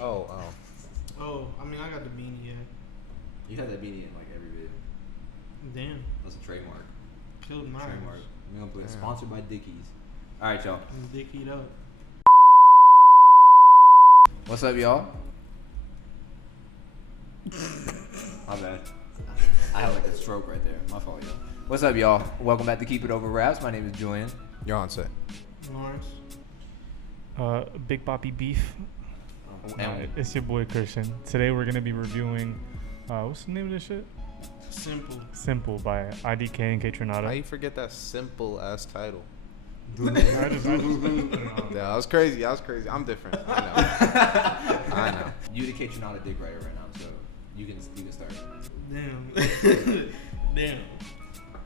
Oh. Oh, I mean, I got the beanie, yeah. You had that beanie in like every video. Damn. That's a trademark. Killed mine. Trademark. We're gonna put sponsored by Dickies. All right, y'all. I'm dickied up. What's up, y'all? My bad. I had like a stroke right there. My fault, y'all. What's up, y'all? Welcome back to Keep It Over Raps. My name is Julian. Yohance. Lawrence. Big Poppy Beef. And It's your boy Christian. Today we're gonna be reviewing. What's the name of this shit? Simple by IDK and How KAYTRANADA. you forget that simple ass title? I just put it on. Yeah, that was crazy. I'm different. I know. you the KAYTRANADA dick writer right now, so you can start. Damn. Damn.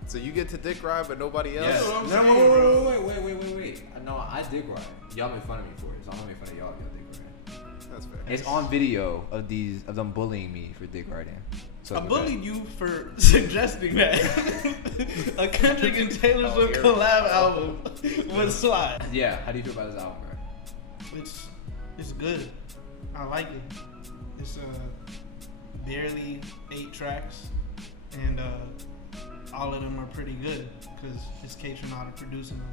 So you get to dick ride, but nobody else. Yes. what I'm No, saying, wait. No, I dick ride. Y'all make fun of me for it, so I'm gonna make fun of y'all if y'all dick ride. That's fair. It's on video of them bullying me for dick riding. So I bullied you for suggesting that a Kendrick and Taylor Swift collab album was slide. Yeah, how do you feel about this album, bro? It's good. I like it. It's barely 8 tracks, and all of them are pretty good because it's KAYTRANADA producing them.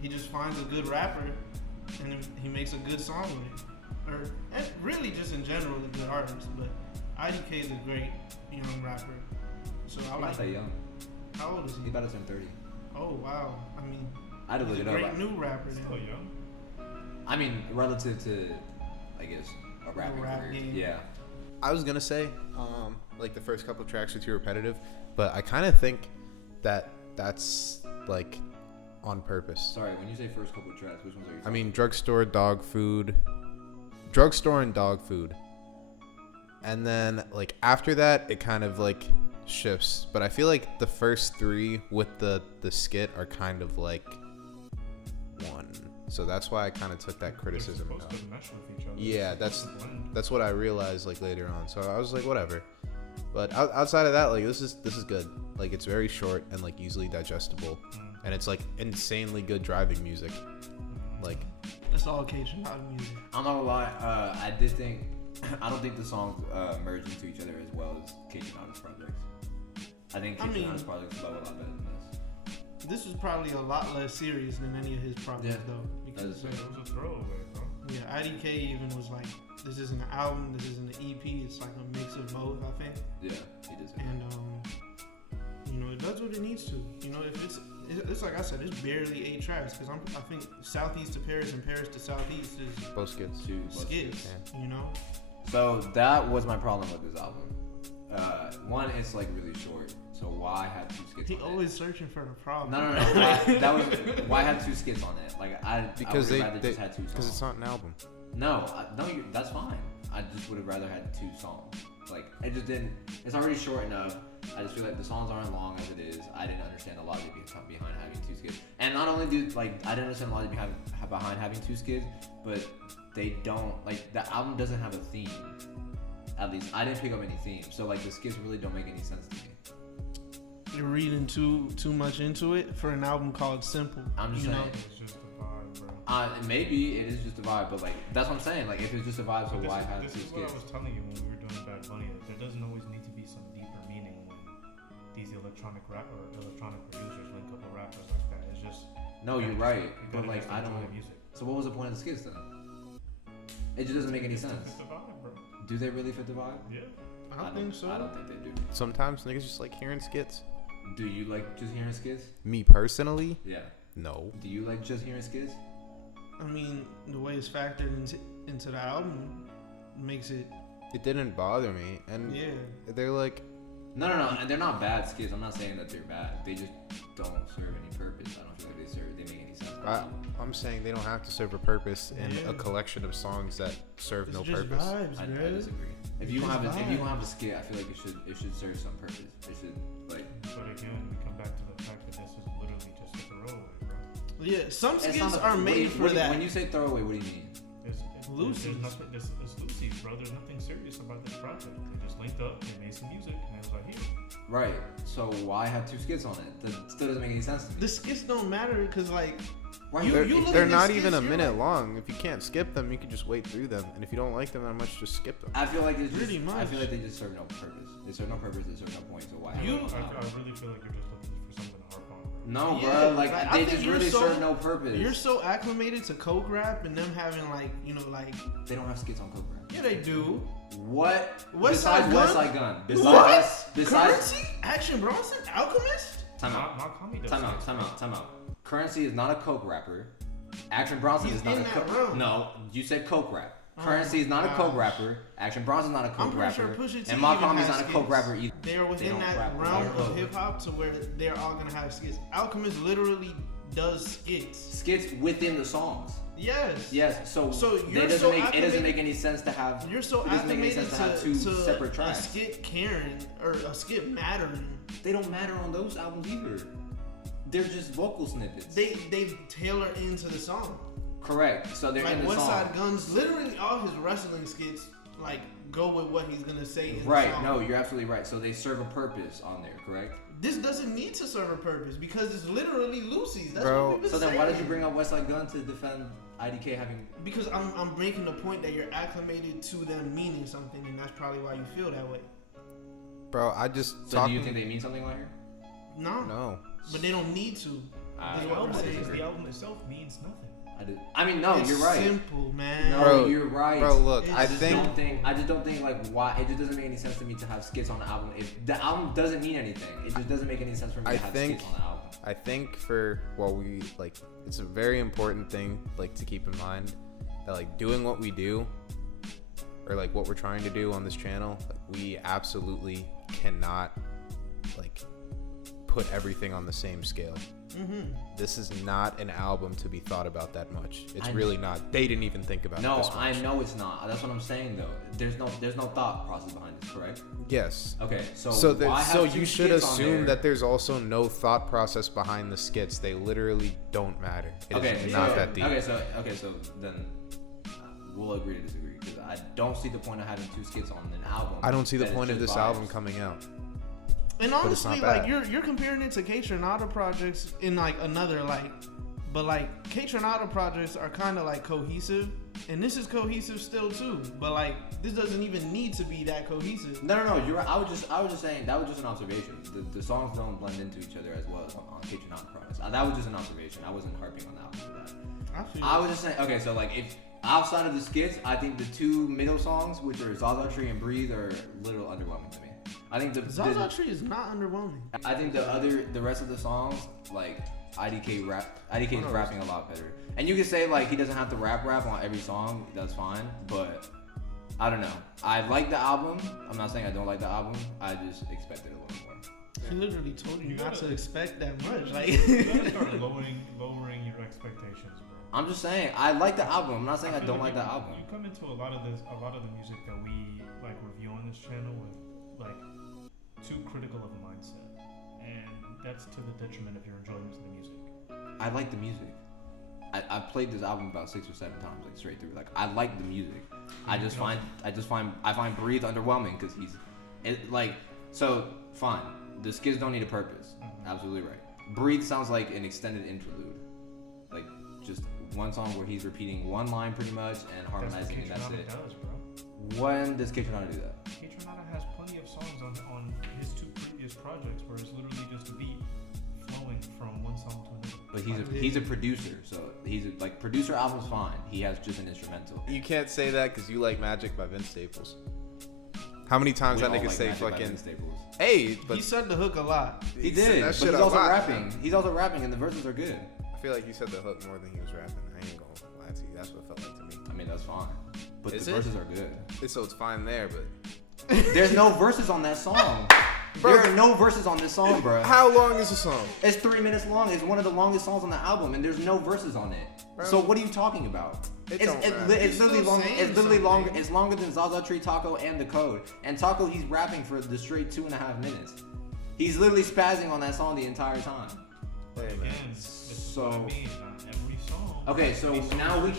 He just finds a good rapper and he makes a good song with it, or and really just in general a good artist. But IDK is a great young rapper, so I He's like not that it. young. How old is he? He's about to turn 30. Oh wow! I mean, I had to he's look a it up. great new rapper. Then. Still young. I mean, relative to, I guess, a rapping rap career. game. Yeah. I was gonna say, like the first couple of tracks are too repetitive, but I kind of think that that's like on purpose. Sorry, when you say first couple of tracks, which ones are you? I mean, drugstore and dog food, and then like after that, it kind of like shifts. But I feel like the first 3 with the skit are kind of like one. So that's why I kind of took that criticism. They're supposed to mesh with each other. Yeah, They're supposed to blend. that's what I realized like later on. So I was like, whatever. But outside of that, like this is good. Like it's very short and like easily digestible, and it's like insanely good driving music. Like That's all KAYTRANADA music. I'm not gonna lie. I did think. I don't think the songs merge into each other as well as KAYTRANADA's projects. I think KAYTRANADA's projects level a lot better than this. This was probably a lot less serious than any of his projects, Yeah. though. Because That is It was a throwaway, bro. yeah, IDK even was like, this isn't an album, this isn't an EP. It's like a mix of both, I think. Yeah, he did. And it does what it needs to. If it's like I said, it's barely 8 tracks because I think Southeast to Paris and Paris to Southeast is both skits. Two skits. Yeah. So that was my problem with this album. One, it's like really short. So why have 2 skits? He on always it? searching for the problem. No. Why have 2 skits on it? Like Because I would rather just had 2 songs. because it's not an album. No, that's fine. I just would have rather had 2 songs. Like it just didn't. It's already short enough. I just feel like the songs aren't long as it is. I didn't understand the logic behind having 2 skits. And not only I didn't understand the logic behind having 2 skits, but they don't like the album doesn't have a theme. At least I didn't pick up any theme. So like the skits really don't make any sense to me. You're reading too much into it for an album called Simple. I'm just saying. It's just a vibe, bro. Maybe it is just a vibe, but like that's what I'm saying. Like if it's just a vibe, so But why have this 2 is what skits? I was telling you when we were doing Bad Bunny. That there doesn't always need to be some deeper meaning when these electronic producers link up with rappers like that. It's just No, you're right. you But gotta like just I enjoy don't. the music. So what was the point of the skits then? It just doesn't make any sense. It's the vibe, bro. Do they really fit the vibe? Yeah. I think so. I don't think they do. Sometimes niggas just like hearing skits. Do you like just hearing skits? Me personally, Yeah. no. Do you like just hearing skits? I mean, the way it's factored into the album makes it. It didn't bother me, and Yeah. they're like, No. And they're not bad skits. I'm not saying that they're bad. They just don't serve any purpose. I don't feel like they make any sense. I'm saying they don't have to serve a purpose in Yeah. a collection of songs that serve It's no just purpose. vibes, I man. disagree. If It's you don't just have vibes. a skit, I feel like it should serve some purpose. It should like. But again, we come back to the fact that this is literally just a throwaway, bro. Yeah, some It's skits not are made for that. When you say throwaway, what do you mean? Lucy's. There's nothing. It's Lucy's, bro. There's nothing serious about this project. They just linked up, they made some music, and it was like, here. Right. So why have 2 skits on it? That still doesn't make any sense to me. The skits don't matter because like Why You They're, look they're at the not skits, even a you're minute like- long. If you can't skip them, you can just wait through them. And if you don't like them that much, just skip them. I feel like it's just, Pretty I feel much. like they just serve no purpose. They serve no purpose. They serve no point. So why? You- I really feel like you're just looking for something to harp on. No, Yeah, bro. Like like, I they think just you're really so- serve no purpose. You're so acclimated to coke rap and them having like, you know, like, They don't have skits on Cobra. yeah, they do. What? West Side Besides Gun? West Side Gun. Besides What? Besides. Currency, Action Bronson, Alchemist. Time out. Makami does Time out. skits. Time out. Currency is not a coke rapper. Action Bronson He's is not in a that coke. realm. No, you said coke rap. Oh Currency is not a my coke gosh. rapper. Action Bronson's not a I'm coke pretty sure rapper. Pusha T And even Makami's has not a coke skits. rapper either. They're within don't that rap realm about of coke. hip hop to where they're all gonna have skits. Alchemist literally does skits. Skits within the songs. Yes. Yes. So, So it you're doesn't so make it doesn't acclimated- make any sense to have. You're so it doesn't make any acclimated sense to have two to separate a tracks. skit Karen or a skit mattering. They don't matter on those albums either. They're just vocal snippets. They tailor into the song. Correct. So they're in Like the West song. Side Guns, literally all his wrestling skits like go with what he's gonna say in Right. the song. No, you're absolutely right. So they serve a purpose on there. Correct. This doesn't need to serve a purpose because it's literally Lucy's. That's Bro. what we've been So then why did you saying. bring up West Side Gun to defend IDK having? Because I'm making the point that you're acclimated to them meaning something, and that's probably why you feel that way. Bro, I just So do you think they mean something like here? No, but they don't need to. That's The what album, we're saying. the album itself means nothing. I mean, no, It's you're right. Simple, man. No, Bro, you're right. Bro, look, It's I just think I just don't think like why it just doesn't make any sense to me to have skits on the album. If the album doesn't mean anything, it just doesn't make any sense for me I to have think- skits on the album. I think for we like it's a very important thing like to keep in mind that like doing what we do or like what we're trying to do on this channel, like, we absolutely cannot like put everything on the same scale. This is not an album to be thought about that much. It's I- really not. They didn't even think about it No, this much. I know it's not. That's what I'm saying though. There's no thought process behind this, correct? Yes. Okay, so So why have two you should skits on assume there? that there's also no thought process behind the skits. They literally don't matter. It is not that deep. Okay, so then we'll agree to disagree because I don't see the point of having two skits on an album. I don't see the that is point of just this vibes. album coming out. And But it's honestly, not like bad. you're comparing it to KAYTRANADA projects in like another light, but like KAYTRANADA projects are kind of like cohesive, and this is cohesive still too. But like this doesn't even need to be that cohesive. No, you're right. I was just saying that was just an observation. The songs don't blend into each other as well as on KAYTRANADA projects. That was just an observation. I wasn't harping on that one for that. I feel I was just saying. Okay, so like if outside of the skits, I think the two middle songs, which are Zaza Tree and Breathe, are a little underwhelming to me. I think Zaza Tree is not underwhelming. I think the rest of the songs, like IDK is rapping a lot better. And you can say like he doesn't have to rap on every song, that's fine. But I don't know. I like the album. I'm not saying I don't like the album. I just expected a little more. She literally told you You not gotta- to expect that much. Like You gotta start lowering your expectations, bro. I'm just saying I like the album. I'm not saying I feel don't like the you- album. You come into a lot of the music that we like review on this channel with like too critical of a mindset, and that's to the detriment of your enjoyment of the music. I like the music. I played this album about 6 or 7 times, like straight through. Like I like the music. I find Breathe underwhelming because so fine. The skits don't need a purpose. Absolutely right. Breathe sounds like an extended interlude, like just one song where he's repeating one line pretty much and harmonizing, and that's it. Does, bro. When does KAYTRANADA do that? KAYTRANADA has plenty of songs on his 2 previous projects where it's literally just a beat flowing from one song to another. But he's a producer, so like producer album's fine. He has just an instrumental. You can't say that because you like Magic by Vince Staples. How many times We that all nigga like say Magic by fucking? Vince Staples. Hey, but he said the hook a lot. He said did, that but shit he's a also lot. rapping. He's also rapping, and the verses are good. I feel like you said the hook more than he was rapping. I ain't gonna lie to you. That's what it felt like to me. I mean, that's fine, but Is the it? verses are good. So it's fine there, but There's no verses on that song. Bro. There are no verses on this song, bro. how long is the song? It's 3 minutes long. It's one of the longest songs on the album, and there's no verses on it. Bro. So what are you talking about? It It's don't rap. literally Still long. saying It's literally longer. something. It's longer than Zaza Tree, Taco, and The Code. And Taco, he's rapping for the straight 2.5 minutes. He's literally spazzing on that song the entire time. Hey, man. Again, it's So I mean, not every song. okay, so now we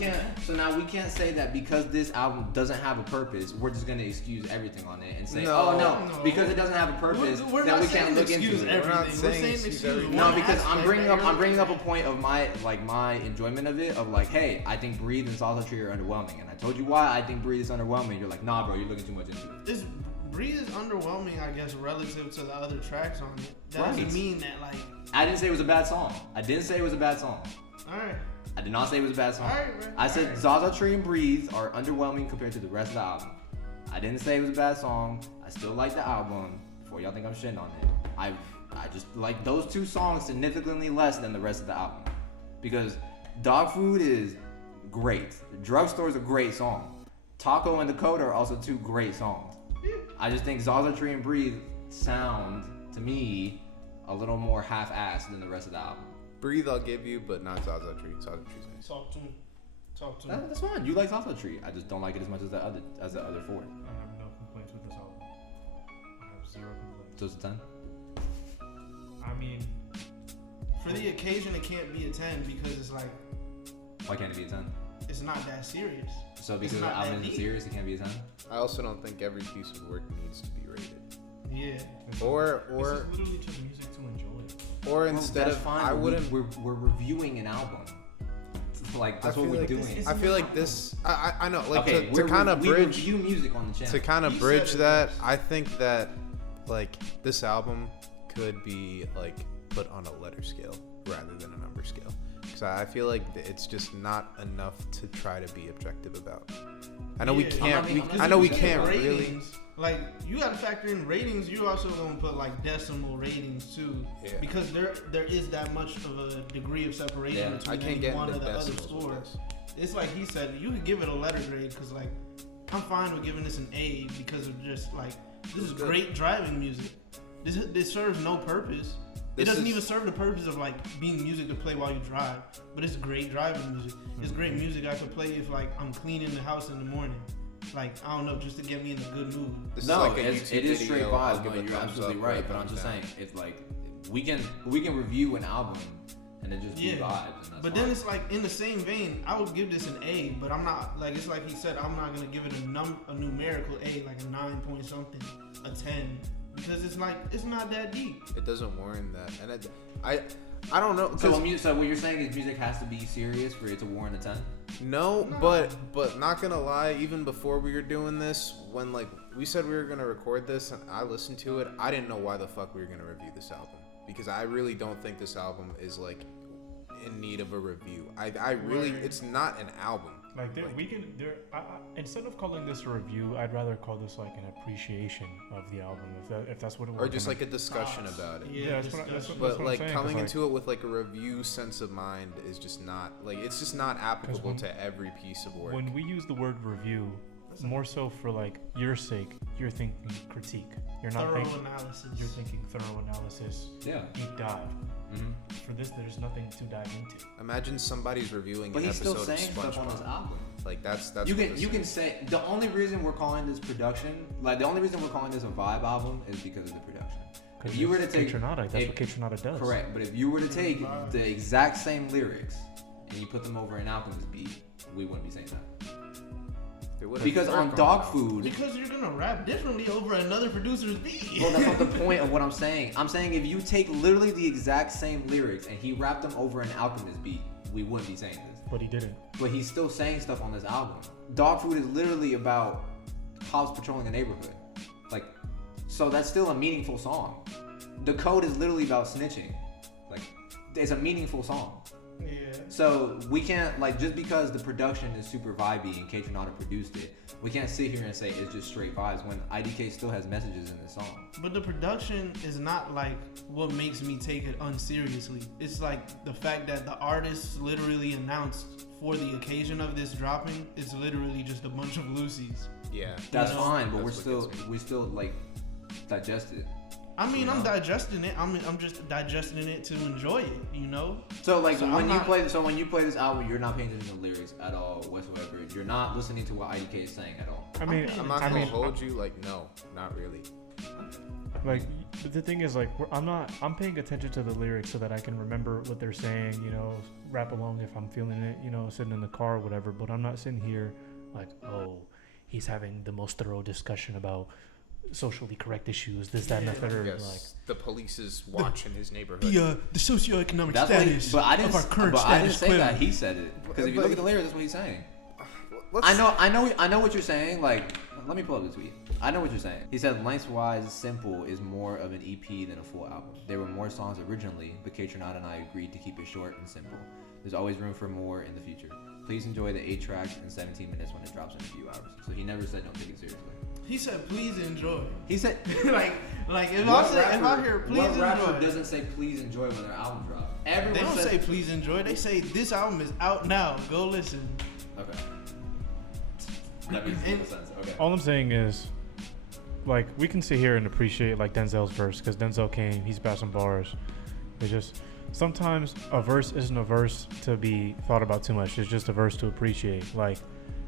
can't say that because this album doesn't have a purpose, we're just gonna excuse everything on it and say, No. because it doesn't have a purpose, We're then not we can't saying look excuse into it. everything. We're not We're saying saying excuse excuse everything. No, one because I'm aspect bringing that up you're a looking point of my enjoyment of it, of like, hey, I think Breathe and Salsa Tree are underwhelming, and I told you why I think Breathe is underwhelming. You're like, nah, bro, you're looking too much into it. This Breathe is underwhelming, I guess, relative to the other tracks on it. That Right. doesn't mean that, like, I didn't say it was a bad song. I didn't say it was a bad song. alright. I did not say it was a bad song. Alright, bro. I said Alright. Zaza Tree and Breathe are underwhelming compared to the rest of the album. I didn't say it was a bad song. I still like the album. Before y'all think I'm shitting on it, I just like those two songs significantly less than the rest of the album. Because Dog Food is great. Drugstore is a great song. Taco and Dakota are also two great songs. I just think Zaza Tree and Breathe sound, to me, a little more half-assed than the rest of the album. Breathe, I'll give you, but not Zaza Tree. Zaza Tree's nice. Talk to him. Talk to him. That's fine. You like Zaza Tree. I just don't like it as much as the other four. I have no complaints with this album. I have zero complaints. So it's a 10? I mean, For the occasion, it can't be a 10 because it's like, Why can't it be a 10? it's not that serious. So It's because the not that album isn't deep. serious, it can't be a 10? I also don't think every piece of work needs to be rated. Yeah. Or this is literally just music to enjoy. or instead that's of fine. I but wouldn't. We're reviewing an album. Like that's I what feel we're like doing. I feel like this. I know, like Okay, to kind of we bridge review music on the channel. to kind of He bridge said it that. best. I think that like this album could be like put on a letter scale rather than a number scale, because I feel like it's just not enough to try to be objective about. I know we Yeah. can't. I'm not I know we Because can't ratings, really. Like, you gotta factor in ratings. You also gonna put like decimal ratings too, Yeah. because there is that much of a degree of separation Yeah, between I can't any get one into or the other decimals with scores. this. It's like he said, you could give it a letter grade because like I'm fine with giving this an A because of just like this is good. great driving music. This serves no purpose. It This doesn't is- even serve the purpose of like being music to play while you drive, but it's great driving music. It's great music I could play if like I'm cleaning the house in the morning. Like, I don't know, just to get me in a good mood. This No, is like a it YouTube is straight video, I'll vibes, give man. a You're thumbs absolutely up, right. or a But I'm thumbs just down. saying, it's like we can review an album and then just be Yeah. vibes. And that's But fine. then it's like in the same vein, I would give this an A, but I'm not like it's like he said, I'm not gonna give it a numerical A, like a 9 point something, a 10, because it's like it's not that deep. It doesn't warrant that, and I don't know. So, 'cause- so what you're saying is music has to be serious for it to warrant a 10? No, No. but not gonna lie, even before we were doing this, when like we said we were gonna record this and I listened to it, I didn't know why the fuck we were gonna review this album, because I really don't think this album is like in need of a review. I really, Right. it's not an album. Like, we can. Instead of calling this a review, I'd rather call this like an appreciation of the album, if that's what it was. Or just like a discussion Thoughts. about it. Yeah, that's what discussion. But I'm like saying, 'cause, coming like, into it with like a review sense of mind is just not like, it's just not applicable when- to every piece of work. when we use the word review, more so for like your sake, you're thinking critique. You're not Thorough thinking. analysis. You're thinking thorough analysis, Yeah. deep dive. Mm-hmm. For this, there's nothing to dive into. Imagine somebody's reviewing But an he's still episode of saying stuff on his SpongeBob. album. Like that's You what can this you can is. say the only reason we're calling this production, like the only reason we're calling this a vibe album is because of the production. If you were to take KAYTRANADA, that's if- what KAYTRANADA does. Correct, but if you were to take Vibe. the exact same lyrics and you put them over an Alchemist beat, we wouldn't be saying that. It would've Because on worked Dog that. Food, Because you're gonna rap differently over another producer's beat. well, that's not the point of what I'm saying. I'm saying if you take literally the exact same lyrics and he rapped them over an Alchemist beat, we wouldn't be saying this. But he didn't. But he's still saying stuff on this album. Dog Food is literally about cops patrolling a neighborhood. Like, so that's still a meaningful song. The Code is literally about snitching. Like, it's a meaningful song. Yeah. So we can't, like, just because the production is super vibey and KAYTRANADA produced it, we can't sit here and say it's just straight vibes when IDK still has messages in this song. But the production is not like what makes me take it unseriously. It's like the fact that the artist literally announced for the occasion of this dropping, it's literally just a bunch of Lucy's. Yeah. That's You know, fine, but that's what gets me. we still like digest it. I mean, You I'm know? digesting it. I'm just digesting it to enjoy it, you know? So like So when I'm you not- when you play this album, you're not paying attention to the lyrics at all whatsoever. You're not listening to what IDK is saying at all. I mean, paying I'm not I gonna mean, hold you like, no, not really. Like, but the thing is, like, I'm paying attention to the lyrics so that I can remember what they're saying, you know, rap along if I'm feeling it, you know, sitting in the car or whatever. But I'm not sitting here like, oh, he's having the most thorough discussion about socially correct issues, this, that, and the third. Yes, Like, the police is watching his neighborhood. The socioeconomic That's what he, status but I didn't, of our current but I didn't status say quo. that. He said it. Because if you But- look at the lyrics, that's what he's saying. Let's- I know what you're saying. Like, let me pull up the tweet. I know what you're saying. He said, lengthwise, Simple is more of an EP than a full album. There were more songs originally, but KAYTRANADA and I agreed to keep it short and simple. There's always room for more in the future. Please enjoy the 8 tracks in 17 minutes when it drops in a few hours. So he never said don't take it seriously. He said, "Please enjoy." He said, like if I hear "please what rapper enjoy," doesn't say please enjoy when their album drops? they Everyone don't says, say "please enjoy." They say this album is out now. Go listen. Okay. That makes And- sense. Okay. all I'm saying is, like, we can sit here and appreciate like Denzel's verse because Denzel came, he's got some bars. It's just sometimes a verse isn't a verse to be thought about too much. It's just a verse to appreciate. Like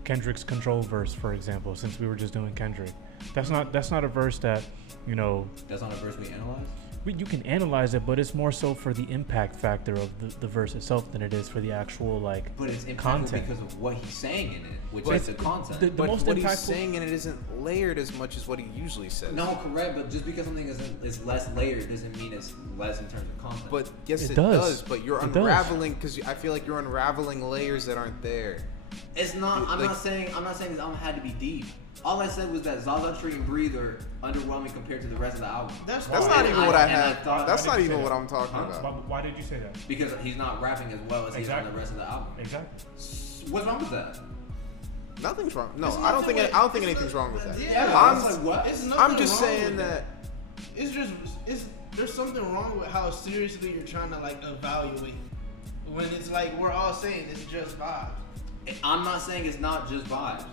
Kendrick's Control verse, for example. Since we were just doing Kendrick, that's not a verse that, you know, That's not a verse we analyze? you can analyze it, but it's more so for the impact factor of the verse itself than it is for the actual like But it's impactful content. because of what he's saying in it, which But is the content. the But most what he's impactful. saying in it isn't layered as much as what he usually says. No, correct, but just because something is less layered doesn't mean it's less in terms of content. But yes, It it does. does. But you're It does. unraveling because I feel like you're unraveling layers that aren't there. it's not. I'm like- not saying this album had to be deep. All I said was that Zaza Tree and Breathe are underwhelming compared to the rest of the album. That's That's why not even what I and had. thought- That's Why not did you even say what that? I'm talking Huh? about. Why did you say that? Because he's not rapping as well as he's on Exactly. the rest of the album. Exactly. What's wrong with that? Nothing's wrong. No, It's I don't nothing think. with- I don't think it's anything's not- wrong with that. Yeah, I'm, it's like what? It's nothing I'm just wrong saying with that. It's just there's something wrong with how seriously you're trying to like evaluate when it's like we're all saying it's just vibes. I'm not saying it's not just vibes.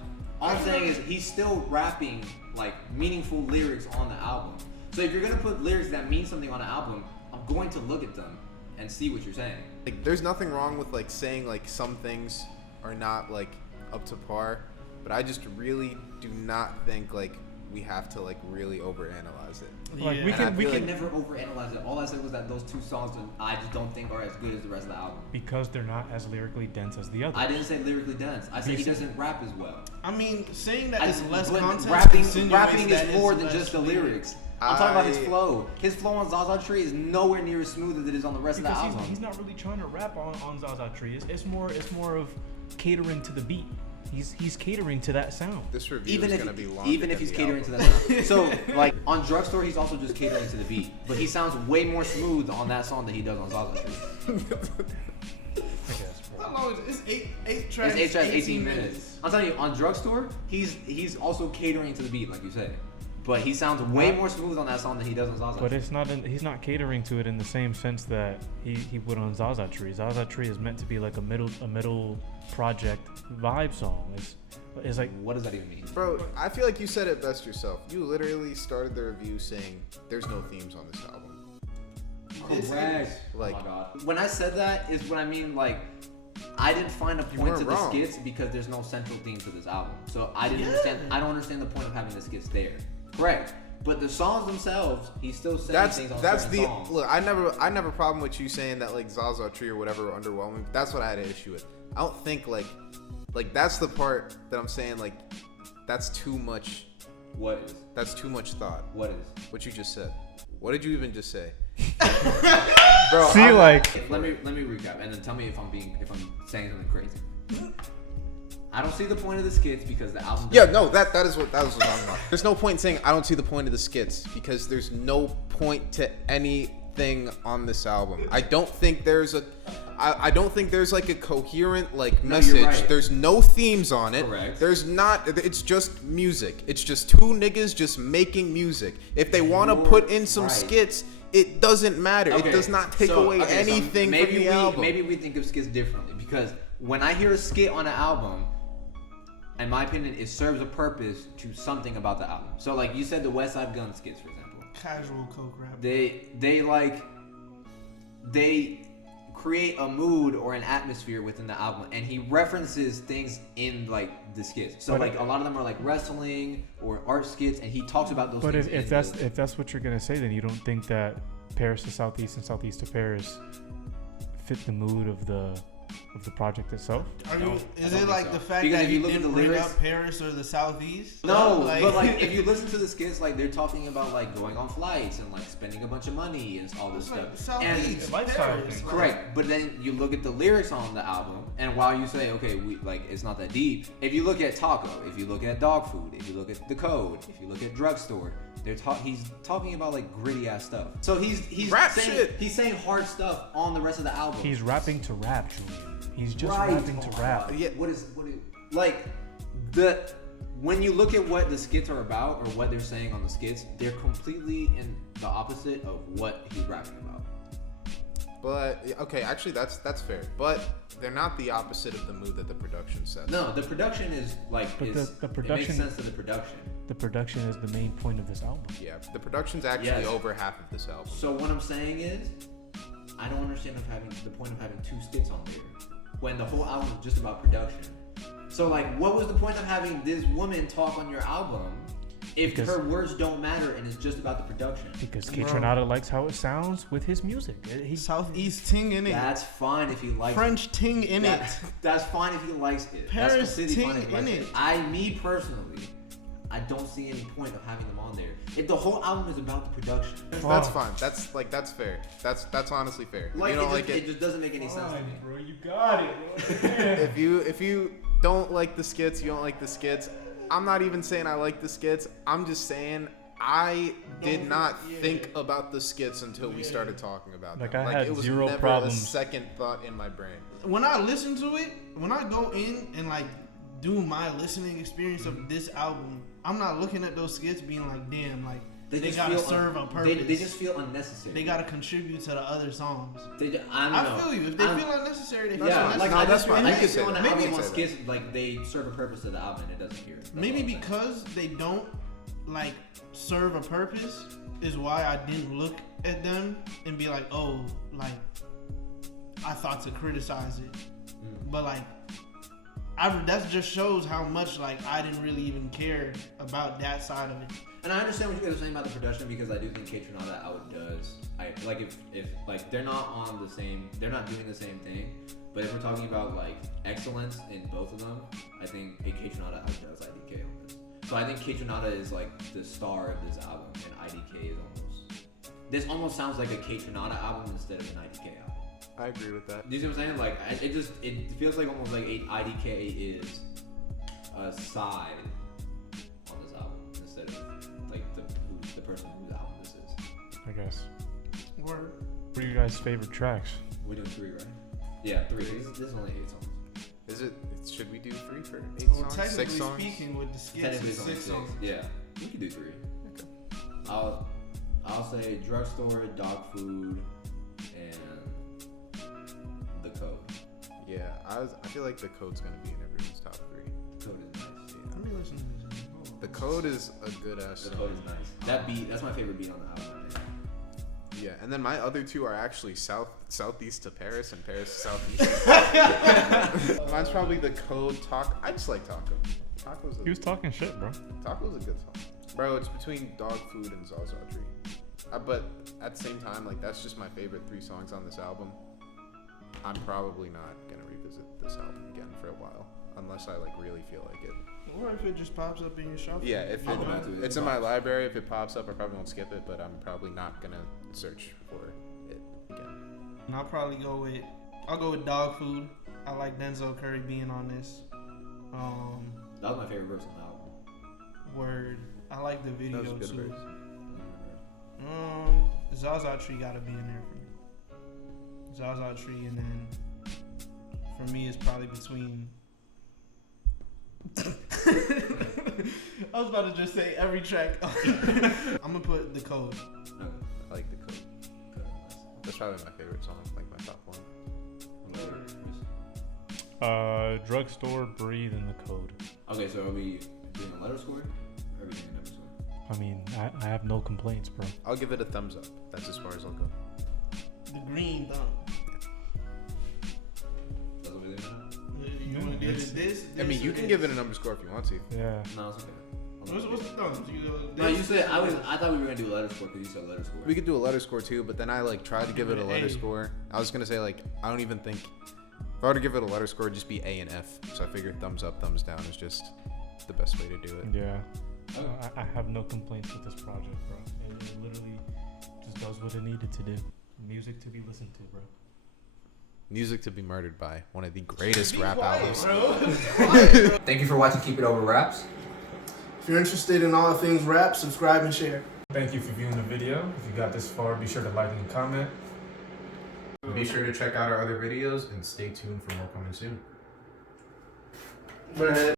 All I'm saying is he's still rapping like meaningful lyrics on the album. So if you're gonna put lyrics that mean something on an album, I'm going to look at them and see what you're saying. Like, there's nothing wrong with like saying like some things are not like up to par, but I just really do not think like we have to like really overanalyze it. Like, we And I can feel like- never overanalyze it. All I said was that those 2 songs I just don't think are as good as the rest of the album. because they're not as lyrically dense as the others. I didn't say lyrically dense. I said he doesn't rap as well. I mean, saying that I- it's less but content. Rapping insinuates that is more it's than less just the lyrics. lyrics. I'm talking about his I- flow. His flow on Zaza Tree is nowhere near as smooth as it is on the rest because of the album. he's not really trying to rap on Zaza Tree. It's more of catering to the beat. He's catering to that sound. This review even is if gonna be longer even if than he's the catering album. to that sound. So like on Drugstore, he's also just catering to the beat, but he sounds way more smooth on that song than he does on Zaza Tree. I guess, bro. How long is it? It's eight tracks. It's 8 tracks, 18 minutes. I'm telling you, on Drugstore, he's also catering to the beat, like you said. But he sounds way more smooth on that song than he does on Zaza. But it's not. He's not catering to it in the same sense that he would on Zaza Tree. Zaza Tree is meant to be like a middle project vibe song. It's like What does that even mean? Bro, I feel like you said it best yourself. You literally started the review saying there's no themes on this album. Correct. Like- oh my god. When I said that is what I mean. Like, I didn't find a point weren't to the wrong. skits because there's no central theme to this album. So I didn't Yeah. understand. I don't understand the point of having the skits there. Correct. But the songs themselves, he's still saying That's things on that's certain the songs. look. I never a problem with you saying that like Zaza Tree or whatever were underwhelming. That's what I had an issue with. I don't think like that's the part that I'm saying like that's too much. What is? That's too much thought. What is? What you just said. What did you even just say? Bro, see I'm- like Let me recap and then tell me if I'm saying something crazy. I don't see the point of the skits because the album. Yeah, no, that was what I'm talking about. There's no point in saying I don't see the point of the skits because there's no point to anything on this album. I don't think there's like a coherent like No, you're message. right. There's no themes on it. Correct. There's not. It's just music. It's just 2 niggas just making music. If they want to You're put in some right. skits, it doesn't matter. Okay, It does not take so- away okay, so anything maybe from the album. Maybe we think of skits differently because when I hear a skit on an album, in my opinion, it serves a purpose to something about the album. So like you said, the West Side Gun skits, for example, Casual coke rap. they create a mood or an atmosphere within the album, and he references things in like the skits. So like a lot of them are like wrestling or art skits, and he talks about those. But things if that's what you're gonna say, then you don't think that Paris to Southeast and Southeast to Paris fit the mood of the project itself? Is it like so. the fact Because that if you you look at didn't the bring lyrics, up Paris or the Southeast? no, Like, but like if you listen to the skits, like they're talking about like going on flights and like spending a bunch of money and all this like stuff. Southeast, And Paris, correct, but then you look at the lyrics on the album, and while you say, okay, we like it's not that deep. If you look at Taco, if you look at Dog Food, if you look at The Code, if you look at Drugstore, he's talking about like gritty ass stuff. So he's Rap saying shit. he's saying hard stuff on the rest of the album. He's rapping to rap, Julian. He's just Right. rapping to rap. Yeah. What is like when you look at what the skits are about or what they're saying on the skits, they're completely in the opposite of what he's rapping about. But okay, actually that's fair. But they're not the opposite of the mood that the production sets. No, the production is like But the it production- makes sense to the production. The production is the main point of this album. Yeah, the production's actually Yes. over half of this album. So what I'm saying is, I don't understand the point of having two skits on there when the whole album is just about production. So like, what was the point of having this woman talk on your album if Because- her words don't matter and it's just about the production? Because Bro. KAYTRANADA likes how it sounds with his music. He's Southeast ting in it. That's fine if he likes French ting in it. That's fine if he likes it. Paris That's completely fine ting if he likes in it. Me personally, I don't see any point of having them on there. If the whole album is about the production, That's fine. That's fair. That's honestly fair. like, You don't it like just doesn't make any sense to me. bro. You got it, bro. if you don't like the skits, you don't like the skits. I'm not even saying I like the skits. I'm just saying I did not think about the skits until we started talking about Like, them. I had it was zero never problems. a second thought in my brain. When I listen to it, when I go in and like do my listening experience of this album, I'm not looking at those skits being like, damn, like they just gotta feel serve a purpose. They just feel unnecessary. They gotta contribute to the other songs. I don't know. I feel you. If they feel unnecessary, they feel Yeah, unnecessary. like No, I that's just fine. feel, You I can just say feel on the that. album You on can say skits like they serve a purpose to the album and it doesn't hear it. That's Maybe all I'm saying. because they don't like serve a purpose is why I didn't look at them and be like, oh, like I thought to criticize it, but like that just shows how much like I didn't really even care about that side of it. And I understand what you guys are saying about the production because I do think KAYTRANADA outdoes. Like if like they're not on the same, they're not doing the same thing. But if we're talking about like excellence in both of them, I think KAYTRANADA outdoes IDK on this. So I think KAYTRANADA is like the star of this album, and IDK is almost. This almost sounds like a KAYTRANADA album instead of an IDK album. I agree with that. Do you see what I'm saying? Like it feels like almost like IDK is a side on this album instead of like the person whose album this is. I guess. Word. What are your guys' favorite tracks? We're doing 3, right? Yeah, 3. This is only 8 songs. Is it? Should we do 3 for 8 Well, songs? 6 technically songs? speaking, with the skits, Technically, it's it's only 6 6. songs. Yeah, we can do 3. Okay. I'll say Drugstore, Dog Food, and The Code. Yeah, I feel like the code's gonna be in everyone's top 3. The Code is nice. Let me listen to this. The code is a good ass The song. Code is nice. That beat, that's my favorite beat on the album. I think. Yeah, and then my other 2 are actually southeast to Paris and Paris to southeast. Mine's probably the code. I just like Taco. He was talking shit, bro. Taco's a good song, bro. It's between Dog Food and Zaza Tree. But at the same time, like that's just my favorite 3 songs on this album. I'm probably not gonna revisit this album again for a while, unless I like really feel like it. Or if it just pops up in your shuffle. Yeah, if I'll go back to it. it's in my library, if it pops up, I probably won't skip it. But I'm probably not gonna search for it again. And I'll go with Dog Food. I like Denzel Curry being on this. That was my favorite verse on the album. Word. I like the video That was a good too. verse. Zaza Tree gotta be in there for me. Zaza Tree, and then for me it's probably between. I was about to just say every track. I'm gonna put The Code. Okay. I like the code. Code is That's probably my favorite song, like my top 1. nice. Drugstore, Breathe, and The Code. Okay, so are we doing a letter score or are we doing a number score? I mean, I have no complaints, bro. I'll give it a thumbs up. That's as far as I'll go. The green thumb. Dude, It's, this, I mean, you or can this? give it a number score if you want to. yeah. No, it's okay. What's the thumbs? No, you said I thought we were gonna do a letter score because you said letter score. We could do a letter score too, but then I like tried to give it a letter A. score. I was gonna say like I don't even think if I were to give it a letter score, it'd just be A and F. So I figured thumbs up, thumbs down is just the best way to do it. Yeah. I have no complaints with this project, bro. It literally just does what it needed to do. Music to be listened to, bro. Music to be murdered by one of the greatest Be rap quiet, albums. bro. Thank you for watching Keep It Over Raps. If you're interested in all things rap, subscribe and share. Thank you for viewing the video. If you got this far, be sure to like and comment. Be sure to check out our other videos and stay tuned for more coming soon. Go ahead.